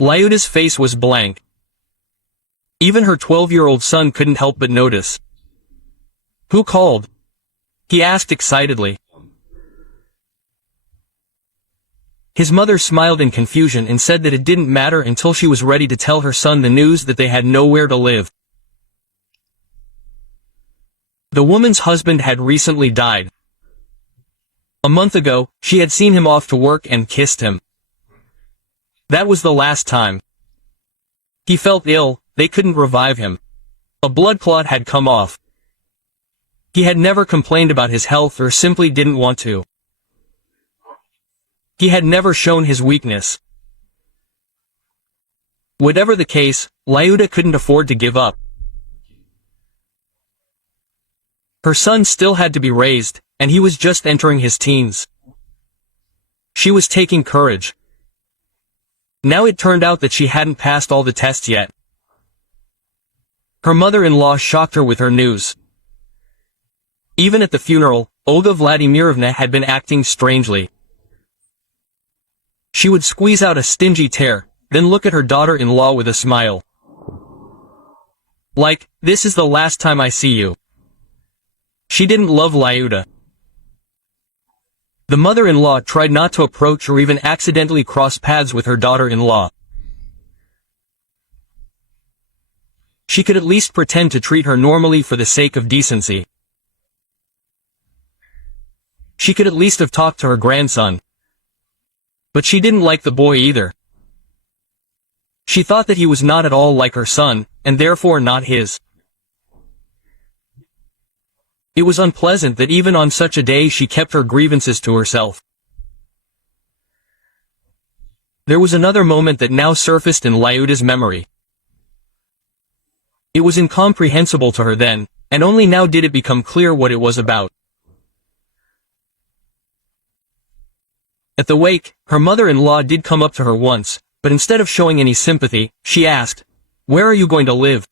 Lyuda's face was blank. Even her 12-year-old son couldn't help but notice. "Who called?" he asked excitedly. His mother smiled in confusion and said that it didn't matter until she was ready to tell her son the news that they had nowhere to live. The woman's husband had recently died. A month ago, she had seen him off to work and kissed him. That was the last time. He felt ill, they couldn't revive him. A blood clot had come off. He had never complained about his health or simply didn't want to. He had never shown his weakness. Whatever the case, Lyuda couldn't afford to give up. Her son still had to be raised, and he was just entering his teens. She was taking courage. Now it turned out that she hadn't passed all the tests yet. Her mother-in-law shocked her with her news. Even at the funeral, Olga Vladimirovna had been acting strangely. She would squeeze out a stingy tear, then look at her daughter-in-law with a smile. Like, "This is the last time I see you." She didn't love Lyuda. The mother-in-law tried not to approach or even accidentally cross paths with her daughter-in-law. She could at least pretend to treat her normally for the sake of decency. She could at least have talked to her grandson. But she didn't like the boy either. She thought that he was not at all like her son, and therefore not his. It was unpleasant that even on such a day she kept her grievances to herself. There was another moment that now surfaced in Lyuda's memory. It was incomprehensible to her then, and only now did it become clear what it was about. At the wake, her mother-in-law did come up to her once, but instead of showing any sympathy, she asked, "Where are you going to live?"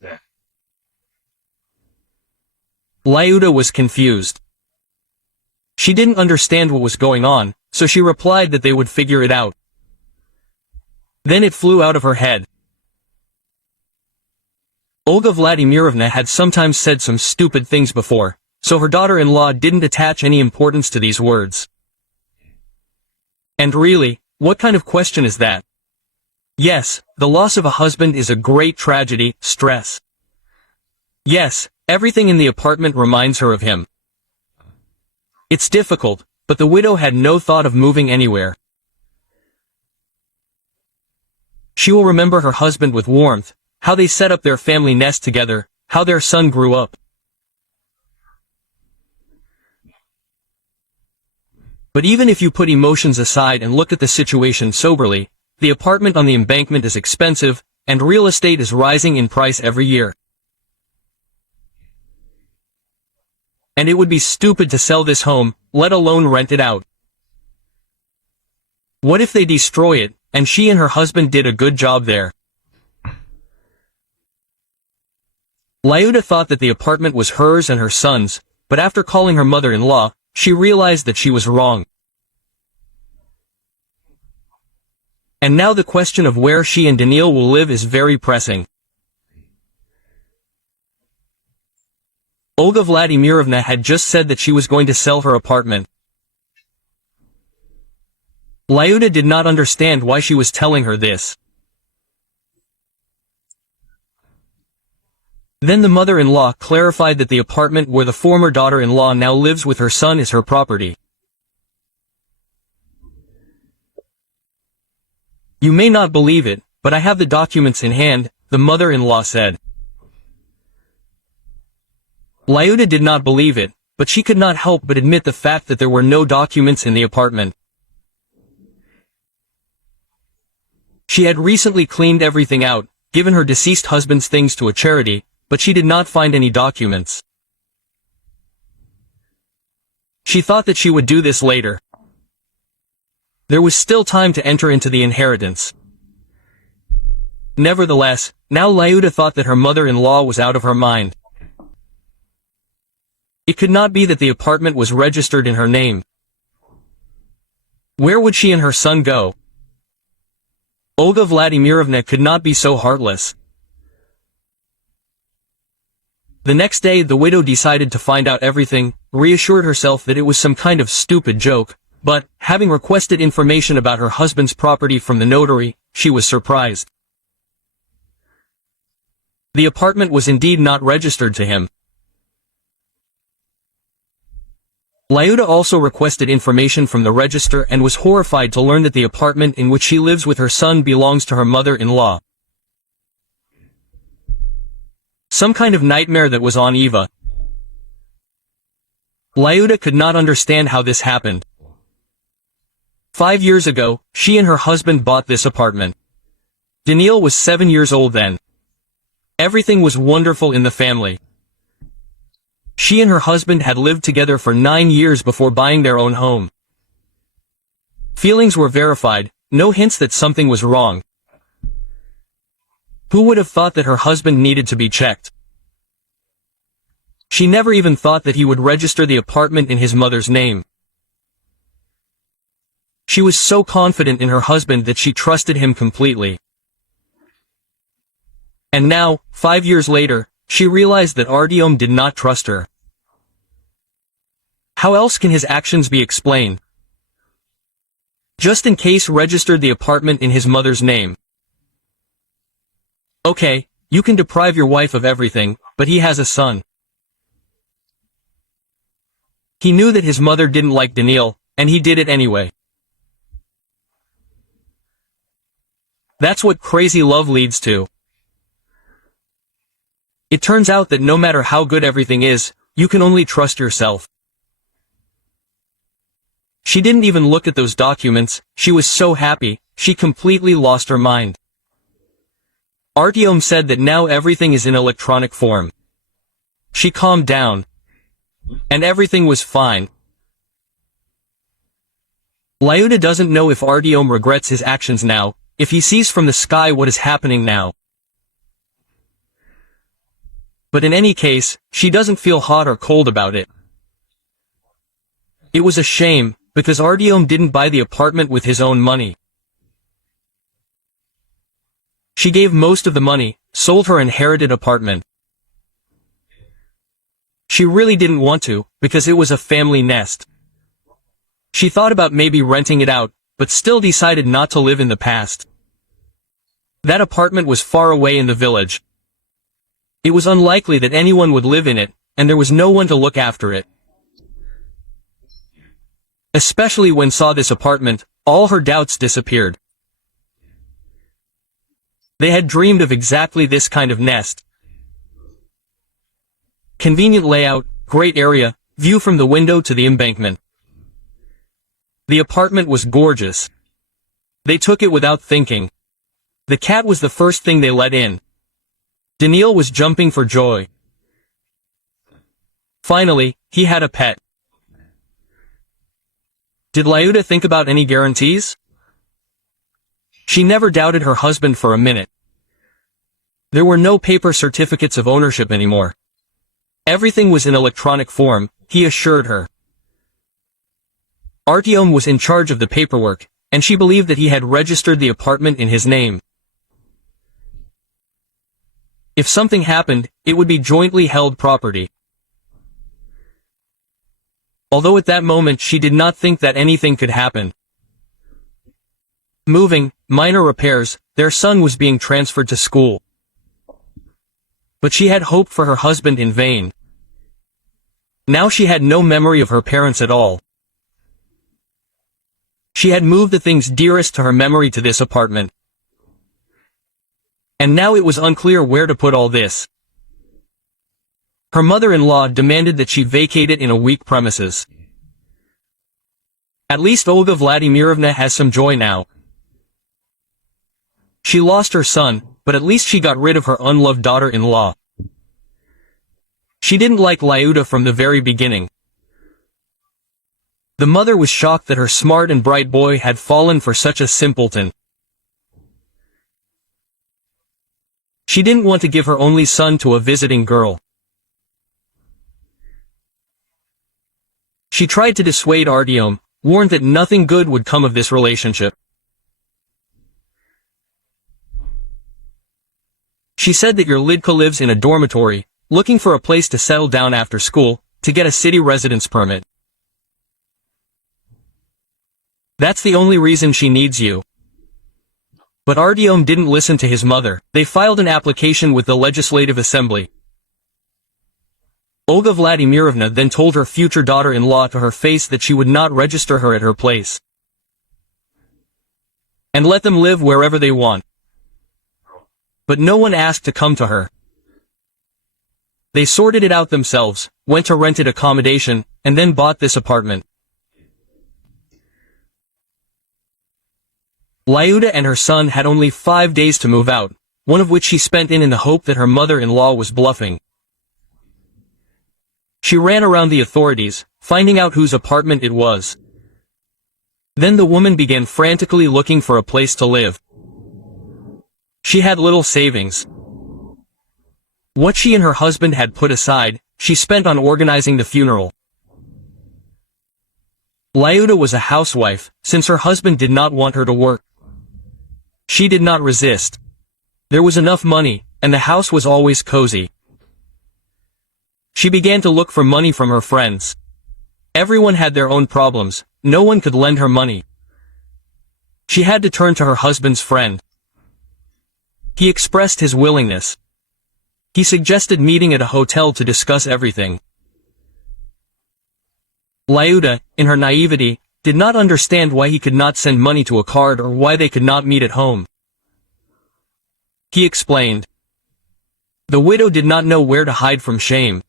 Lyuda was confused. She didn't understand what was going on, so she replied that they would figure it out. Then it flew out of her head. Olga Vladimirovna had sometimes said some stupid things before, so her daughter-in-law didn't attach any importance to these words. And really, what kind of question is that? Yes, the loss of a husband is a great tragedy, stress. Yes, everything in the apartment reminds her of him. It's difficult, but the widow had no thought of moving anywhere. She will remember her husband with warmth, how they set up their family nest together, how their son grew up. But even if you put emotions aside and look at the situation soberly, the apartment on the embankment is expensive, and real estate is rising in price every year. And it would be stupid to sell this home, let alone rent it out. What if they destroy it, and she and her husband did a good job there? Lyuda thought that the apartment was hers and her son's, but after calling her mother-in-law, she realized that she was wrong. And now the question of where she and Daniil will live is very pressing. Olga Vladimirovna had just said that she was going to sell her apartment. Lyuda did not understand why she was telling her this. Then the mother-in-law clarified that the apartment where the former daughter-in-law now lives with her son is her property. "You may not believe it, but I have the documents in hand," the mother-in-law said. Lyuda did not believe it, but she could not help but admit the fact that there were no documents in the apartment. She had recently cleaned everything out, given her deceased husband's things to a charity, but she did not find any documents. She thought that she would do this later. There was still time to enter into the inheritance. Nevertheless, now Lyuda thought that her mother-in-law was out of her mind. It could not be that the apartment was registered in her name. Where would she and her son go? Olga Vladimirovna could not be so heartless. The next day the widow decided to find out everything, reassured herself that it was some kind of stupid joke, but, having requested information about her husband's property from the notary, she was surprised. The apartment was indeed not registered to him. Lyuda also requested information from the register and was horrified to learn that the apartment in which she lives with her son belongs to her mother-in-law. Some kind of nightmare that was on Eva. Lyuda could not understand how this happened. 5 years ago, she and her husband bought this apartment. Daniil was 7 years old then. Everything was wonderful in the family. She and her husband had lived together for 9 years before buying their own home. Feelings were verified, no hints that something was wrong. Who would have thought that her husband needed to be checked? She never even thought that he would register the apartment in his mother's name. She was so confident in her husband that she trusted him completely. And now, 5 years later, she realized that Artyom did not trust her. How else can his actions be explained? Just in case registered the apartment in his mother's name. Okay, you can deprive your wife of everything, but he has a son. He knew that his mother didn't like Daniil, and he did it anyway. That's what crazy love leads to. It turns out that no matter how good everything is, you can only trust yourself. She didn't even look at those documents, she was so happy, she completely lost her mind. Artyom said that now everything is in electronic form. She calmed down. And everything was fine. Lyuda doesn't know if Artyom regrets his actions now, if he sees from the sky what is happening now. But in any case, she doesn't feel hot or cold about it. It was a shame, because Artyom didn't buy the apartment with his own money. She gave most of the money, sold her inherited apartment. She really didn't want to, because it was a family nest. She thought about maybe renting it out, but still decided not to live in the past. That apartment was far away in the village. It was unlikely that anyone would live in it, and there was no one to look after it. Especially when saw this apartment, all her doubts disappeared. They had dreamed of exactly this kind of nest. Convenient layout, great area, view from the window to the embankment. The apartment was gorgeous. They took it without thinking. The cat was the first thing they let in. Daniil was jumping for joy. Finally, he had a pet. Did Lyuda think about any guarantees? She never doubted her husband for a minute. There were no paper certificates of ownership anymore. Everything was in electronic form, he assured her. Artyom was in charge of the paperwork, and she believed that he had registered the apartment in his name. If something happened, it would be jointly held property. Although at that moment she did not think that anything could happen. Moving, minor repairs, their son was being transferred to school. But she had hoped for her husband in vain. Now she had no memory of her parents at all. She had moved the things dearest to her memory to this apartment. And now it was unclear where to put all this. Her mother-in-law demanded that she vacate it in a week premises. At least Olga Vladimirovna has some joy now. She lost her son, but at least she got rid of her unloved daughter-in-law. She didn't like Lyuda from the very beginning. The mother was shocked that her smart and bright boy had fallen for such a simpleton. She didn't want to give her only son to a visiting girl. She tried to dissuade Artyom, warned that nothing good would come of this relationship. She said that your Lidka lives in a dormitory, looking for a place to settle down after school, to get a city residence permit. That's the only reason she needs you. But Artyom didn't listen to his mother. They filed an application with the Legislative Assembly. Olga Vladimirovna then told her future daughter-in-law to her face that she would not register her at her place. And let them live wherever they want. But no one asked to come to her. They sorted it out themselves, went to rented accommodation, and then bought this apartment. Lyuda and her son had only 5 days to move out, one of which she spent in the hope that her mother-in-law was bluffing. She ran around the authorities, finding out whose apartment it was. Then the woman began frantically looking for a place to live. She had little savings. What she and her husband had put aside, she spent on organizing the funeral. Lyuda was a housewife, since her husband did not want her to work. She did not resist. There was enough money, and the house was always cozy. She began to look for money from her friends. Everyone had their own problems, no one could lend her money. She had to turn to her husband's friend. He expressed his willingness. He suggested meeting at a hotel to discuss everything. Lyuda, in her naivety, did not understand why he could not send money to a card or why they could not meet at home. He explained. The widow did not know where to hide from shame.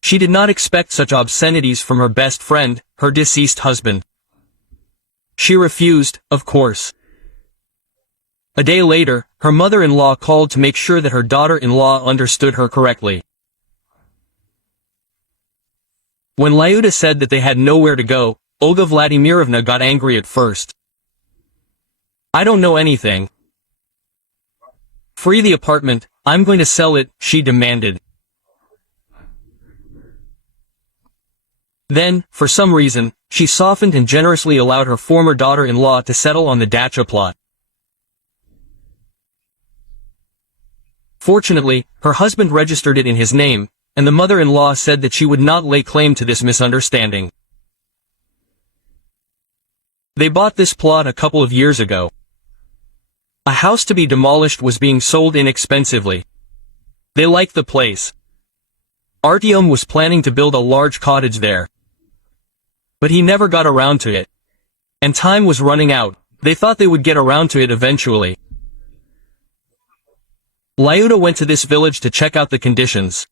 She did not expect such obscenities from her best friend, her deceased husband. She refused, of course. A day later, her mother-in-law called to make sure that her daughter-in-law understood her correctly. When Lyuda said that they had nowhere to go, Olga Vladimirovna got angry at first. I don't know anything. Free the apartment, I'm going to sell it, she demanded. Then, for some reason, she softened and generously allowed her former daughter-in-law to settle on the dacha plot. Fortunately, her husband registered it in his name, and the mother-in-law said that she would not lay claim to this misunderstanding. They bought this plot a couple of years ago. A house to be demolished was being sold inexpensively. They liked the place. Artyom was planning to build a large cottage there. But he never got around to it. And time was running out. They thought they would get around to it eventually. Lyuda went to this village to check out the conditions.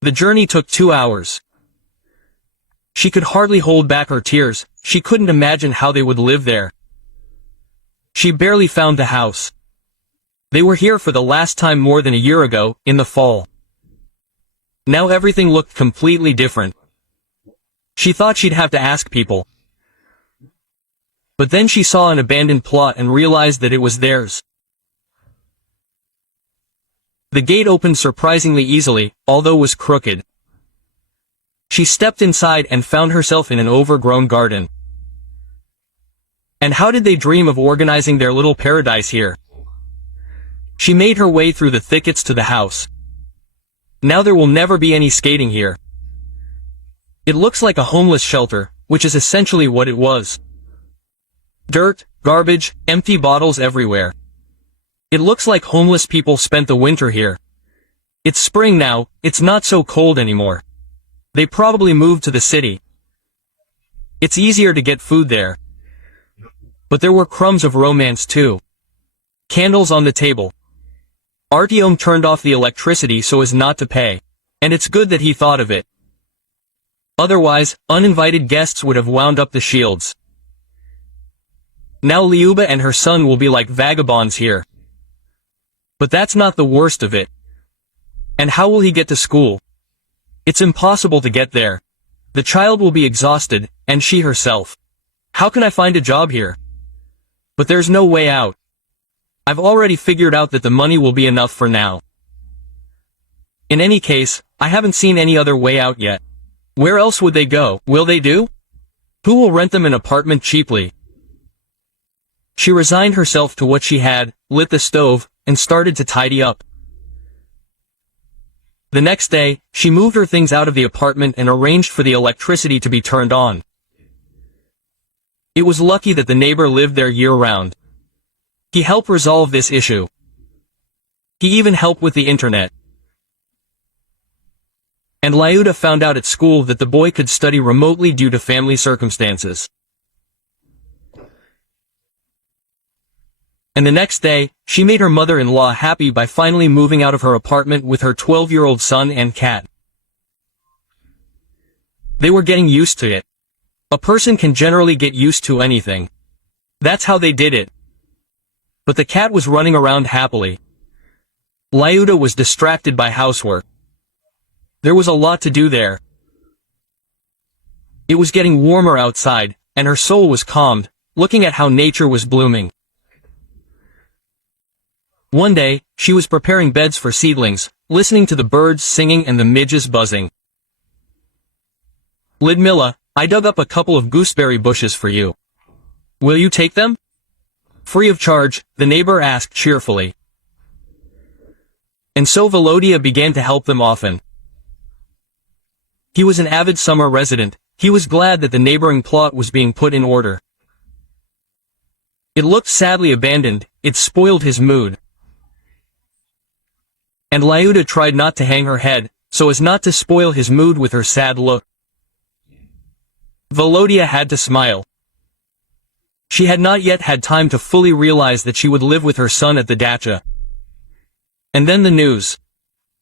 The journey took 2 hours. She could hardly hold back her tears, she couldn't imagine how they would live there. She barely found the house. They were here for the last time more than a year ago, in the fall. Now everything looked completely different. She thought she'd have to ask people. But then she saw an abandoned plot and realized that it was theirs. The gate opened surprisingly easily, although was crooked. She stepped inside and found herself in an overgrown garden. And how did they dream of organizing their little paradise here? She made her way through the thickets to the house. Now there will never be any skating here. It looks like a homeless shelter, which is essentially what it was. Dirt, garbage, empty bottles everywhere. It looks like homeless people spent the winter here. It's spring now, it's not so cold anymore. They probably moved to the city. It's easier to get food there. But there were crumbs of romance too. Candles on the table. Artyom turned off the electricity so as not to pay. And it's good that he thought of it. Otherwise, uninvited guests would have wound up the shields. Now Lyuba and her son will be like vagabonds here. But that's not the worst of it. And how will he get to school? It's impossible to get there. The child will be exhausted, and she herself. How can I find a job here? But there's no way out. I've already figured out that the money will be enough for now. In any case, I haven't seen any other way out yet. Where else would they go? Will they do? Who will rent them an apartment cheaply? She resigned herself to what she had, lit the stove, and started to tidy up. The next day, she moved her things out of the apartment and arranged for the electricity to be turned on. It was lucky that the neighbor lived there year-round. He helped resolve this issue. He even helped with the internet. And Lyuda found out at school that the boy could study remotely due to family circumstances. And the next day, she made her mother-in-law happy by finally moving out of her apartment with her 12-year-old son and cat. They were getting used to it. A person can generally get used to anything. That's how they did it. But the cat was running around happily. Lyuda was distracted by housework. There was a lot to do there. It was getting warmer outside, and her soul was calmed, looking at how nature was blooming. One day, she was preparing beds for seedlings, listening to the birds singing and the midges buzzing. "Lidmilla, I dug up a couple of gooseberry bushes for you. Will you take them?" "Free of charge," the neighbor asked cheerfully. And so Volodya began to help them often. He was an avid summer resident. He was glad that the neighboring plot was being put in order. It looked sadly abandoned. It spoiled his mood. And Lyuda tried not to hang her head, so as not to spoil his mood with her sad look. Volodya had to smile. She had not yet had time to fully realize that she would live with her son at the dacha. And then the news.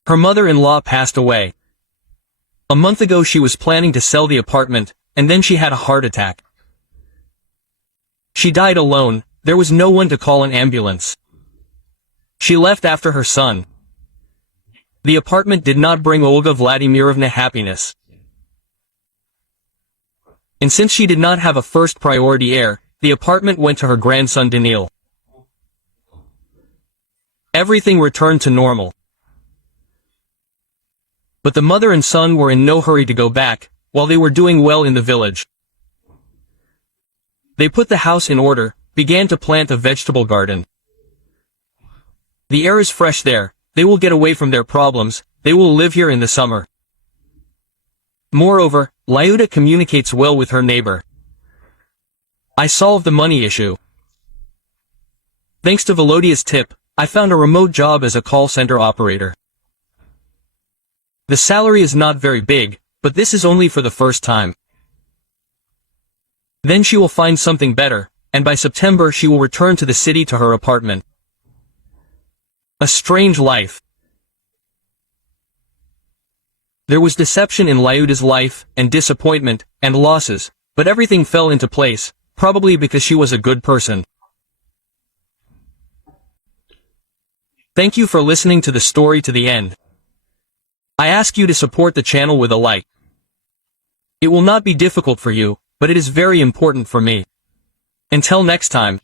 Her mother-in-law passed away. A month ago she was planning to sell the apartment, and then she had a heart attack. She died alone. There was no one to call an ambulance. She left after her son. The apartment did not bring Olga Vladimirovna happiness. And since she did not have a first priority heir, the apartment went to her grandson Danil. Everything returned to normal. But the mother and son were in no hurry to go back, while they were doing well in the village. They put the house in order, began to plant a vegetable garden. The air is fresh there, they will get away from their problems, they will live here in the summer. Moreover, Lyuda communicates well with her neighbor. I solved the money issue. Thanks to Volodya's tip, I found a remote job as a call center operator. The salary is not very big, but this is only for the first time. Then she will find something better, and by September she will return to the city to her apartment. A strange life. There was deception in Lyuda's life, and disappointment, and losses, but everything fell into place, probably because she was a good person. Thank you for listening to the story to the end. I ask you to support the channel with a like. It will not be difficult for you, but it is very important for me. Until next time.